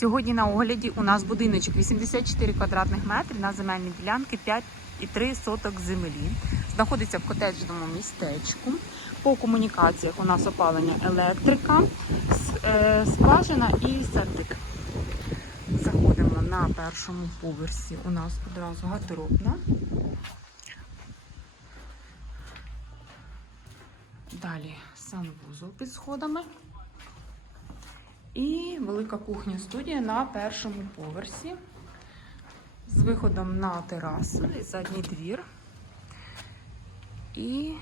Сьогодні на огляді у нас будиночок 84 квадратних метри на земельній ділянці 5,3 соток землі. Знаходиться в котеджному містечку. По комунікаціях у нас опалення електрика, е, скважина і септик. Заходимо на першому поверсі. У нас одразу гардеробна. Далі санвузол під сходами. І велика кухня студія на першому поверсі з виходом на терасу, і задній двір. І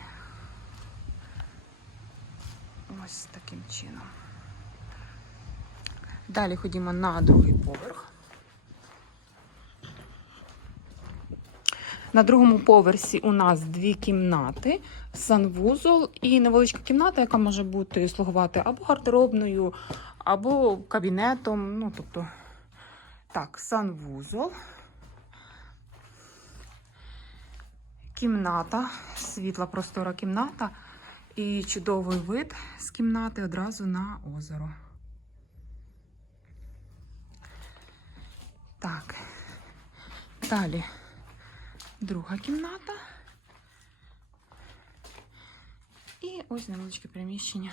ось таким чином. Далі ходімо на другий поверх. На другому поверсі у нас дві кімнати, санвузол і невеличка кімната, яка може бути слугувати або гардеробною, або кабінетом. Ну, тобто, так, санвузол. Кімната, світла простора кімната і чудовий вид з кімнати одразу на озеро. Так. Далі друга кімната. І ось невеличке приміщення